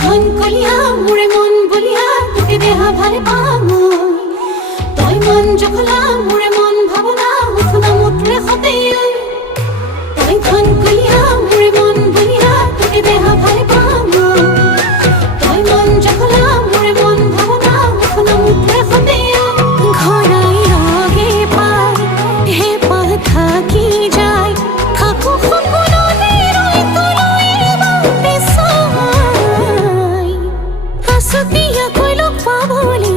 ধন কলিয়া মোরে মন বলিয়া তোকে দেহা ভারে পামু তই মন জখলা মোরে মন ভাবনা হুসনা মুতরে হতে তই ধন কলিয়া মোরে মন বলিয়া তোকে দেহা ভারে পামু তই মন জখলা মোরে মন ভাবনা হুসনা মুতরে হতে ঘরাই রগে পাই হে পাথা কি যায় থাকো খকুনদের ওই তলয়ে বাঁধে সাই হাসতিয়া কইলো পাবলি